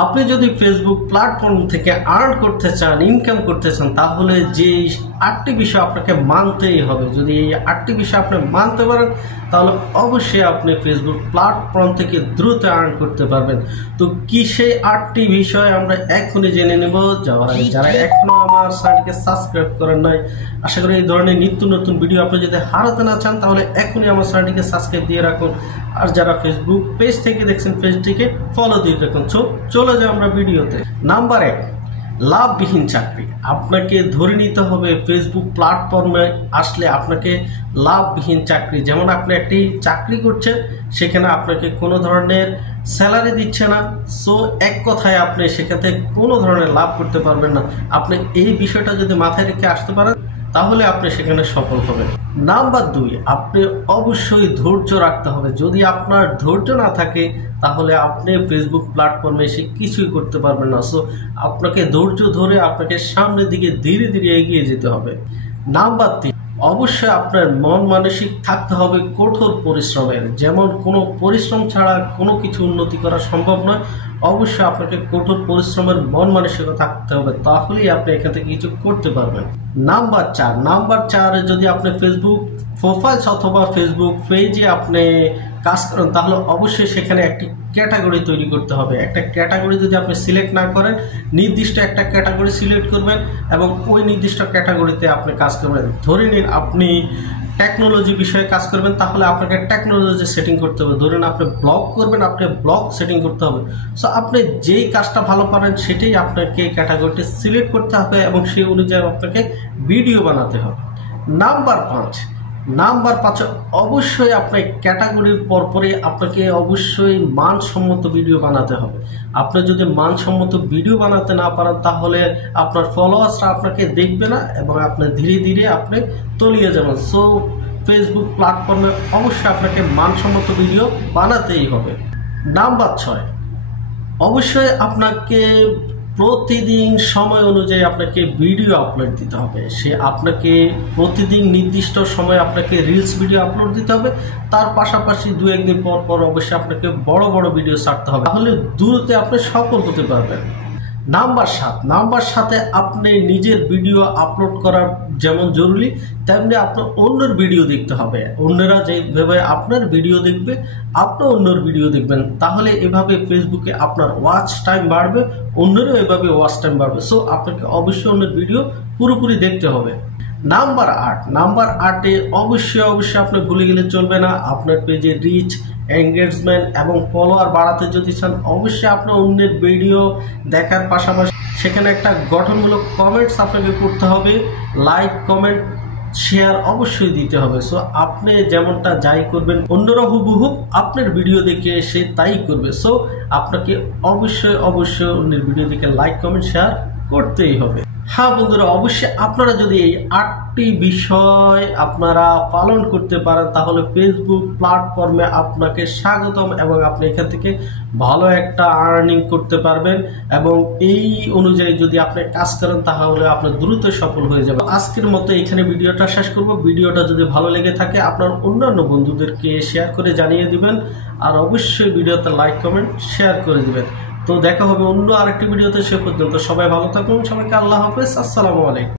আপনি যদি Facebook platform থেকে আর্ন করতে চান, ইনকাম করতে চান, তাহলে যে 8টি বিষয় আপনাকে মানতেই হবে। যদি এই 8টি বিষয় আপনি মানতে পারেন তাহলে অবশ্যই আপনি ফেসবুক প্ল্যাটফর্ম থেকে দ্রুত আর্ন করতে পারবেন। তো কি সেই 8টি বিষয় আমরা এখনই জেনে নেব। যাওয়ার আগে যারা এখনো আমার চ্যানেলকে সাবস্ক্রাইব করেন নাই, আশা করি এই ধরনের নিত্য নতুন ভিডিও আপনি যদি হারাতে না চান তাহলে এখনই আমার চ্যানেলটিকে সাবস্ক্রাইব দিয়ে রাখুন। আর যারা ফেসবুক পেজ থেকে দেখছেন পেজটিকে ফলো দিয়ে রাখুন। চলে যাই আমরা ভিডিওতে। নাম্বার 1, লাভবিহীন চাকরি। আপনাকে ধরে নিতে হবে ফেসবুক প্ল্যাটফর্মে আসলে আপনাকে লাভবিহীন চাকরি, যেমন আপনি একটি চাকরি করছেন সেখানে আপনাকে কোনো ধরনের স্যালারি দিচ্ছে না, সো এক কথায় আপনি সেখানে কোনো ধরনের লাভ করতে পারবেন না। আপনি এই বিষয়টা যদি মাথায় রেখে আসতে পারেন তাহলে আপনি সেখানে সফল হবেন। নাম্বার 2, আপনি অবশ্যই ধৈর্য রাখতে হবে। যদি আপনার ধৈর্য না থাকে তাহলে আপনি ফেসবুক প্ল্যাটফর্মে এসে কিছুই করতে পারবেন না। সো আপনাকে ধৈর্য ধরে আপনাকে সামনের দিকে ধীরে ধীরে এগিয়ে যেতে হবে। নাম্বার 3, অবশ্যই আপনার মন মানসিক থাকতে হবে কঠোর পরিশ্রমের। যেমন কোনো পরিশ্রম ছাড়া কোনো কিছু উন্নতি করা সম্ভব নয়। অবশ্যই আপনাকে কঠোর পরিশ্রমের মন মানসিকতা থাকতে হবে, তাহলেই আপনি এখান থেকে কিছু করতে পারবেন। নাম্বার 4, যদি আপনি ফেসবুক প্রোফাইলস অথবা ফেসবুক পেজে আপনি কাজ করেন তাহলে অবশ্যই সেখানে একটি ক্যাটাগরি তৈরি করতে হবে। একটা ক্যাটাগরি যদি আপনি সিলেক্ট না করেন, নির্দিষ্ট একটা ক্যাটাগরি সিলেক্ট করবেন এবং ওই নির্দিষ্ট ক্যাটাগরিতে আপনি কাজ করবেন। ধরে নিন আপনি টেকনোলজি বিষয়ে কাজ করবেন, তাহলে আপনাকে টেকনোলজি সেটিং করতে হবে। ধরুন আপনি ব্লগ করবেন, আপনি ব্লগ সেটিং করতে হবে। সো আপনি যেই কাজটা ভালো পারেন সেটাই আপনাকে ক্যাটাগরিটি সিলেক্ট করতে হবে এবং সেই অনুযায়ী আপনাকে ভিডিও বানাতে হবে। নাম্বার 5, অবশ্যই আপনার ক্যাটাগরির পরপরই আপনাকে অবশ্যই মানসম্মত ভিডিও বানাতে হবে। আপনি যদি মানসম্মত ভিডিও বানাতে না পারেন তাহলে আপনার ফলোয়ার্সরা আপনাকে দেখবে না এবং আপনি ধীরে ধীরে আপনি তলিয়ে যাবেন। সো ফেসবুক প্ল্যাটফর্মে অবশ্যই আপনাকে মানসম্মত ভিডিও বানাতেই হবে। নাম্বার 6, অবশ্যই আপনাকে প্রতিদিন সময় অনুযায়ী আপনাকে ভিডিও আপলোড দিতে হবে। সে আপনাকে প্রতিদিন নির্দিষ্ট সময় আপনাকে রিলস ভিডিও আপলোড দিতে হবে। তার পাশাপাশি 2-1 দিন পর পর অবশ্যই আপনাকে বড় বড় ভিডিও ছাড়তে হবে, তাহলে দ্রুত আপনি সফল হতে পারবেন। নাম্বার 7, আপনি নিজের ভিডিও আপলোড করার যেমন জরুরি তেমনি আপনার অন্যের ভিডিও দেখতে হবে। অন্যরা যেভাবে আপনার ভিডিও দেখবে আপনি অন্যের ভিডিও দেখবেন, তাহলে এভাবে ফেসবুকে আপনার ওয়াচ টাইম বাড়বে, অন্যেরও এভাবে ওয়াচ টাইম বাড়বে। সো আপনাকে অবশ্যই অন্যের ভিডিও পুরোপুরি দেখতে হবে। নাম্বার 8, অবশ্যই আপনি ভুলে গেলে চলবে না। আপনার পেজে রিচ, এঙ্গেজমেন্ট এবং ফলোয়ার বাড়াতে যদি চান অবশ্যই আপনার অন্যের ভিডিও দেখার পাশাপাশি সেখানে একটা গঠনমূলক কমেন্টস আপনাকে করতে হবে। লাইক, কমেন্ট, শেয়ার অবশ্যই দিতে হবে। সো আপনি যেমনটা যাই করবেন অন্যরা হুবহু আপনার ভিডিও দেখে সে তাই করবে। সো আপনাকে অবশ্যই অন্যের ভিডিও দেখে লাইক, কমেন্ট, শেয়ার করতেই হবে। হ্যাঁ বন্ধুরা, অবশ্যই আপনারা যদি এই 8টি বিষয় আপনারা পালন করতে পারেন তাহলে ফেসবুক প্ল্যাটফর্মে আপনাকে স্বাগতম এবং আপনি এখান থেকে ভালো একটা আর্নিং করতে পারবেন এবং এই অনুযায়ী যদি আপনি কাজ করেন তাহলে আপনি দ্রুত সফল হয়ে যাবেন। আজকের মতো এখানে ভিডিওটা শেষ করব। ভিডিওটা যদি ভালো লেগে থাকে আপনার অন্যান্য বন্ধুদেরকে শেয়ার করে জানিয়ে দিবেন আর অবশ্যই ভিডিওতে লাইক, কমেন্ট, শেয়ার করে দিবেন। তো দেখা হবে অন্য আরেকটি ভিডিওতে। সে পর্যন্ত সবাই ভালো থাকুন। সবাইকে আল্লাহ হাফেজ। আসসালামু আলাইকুম।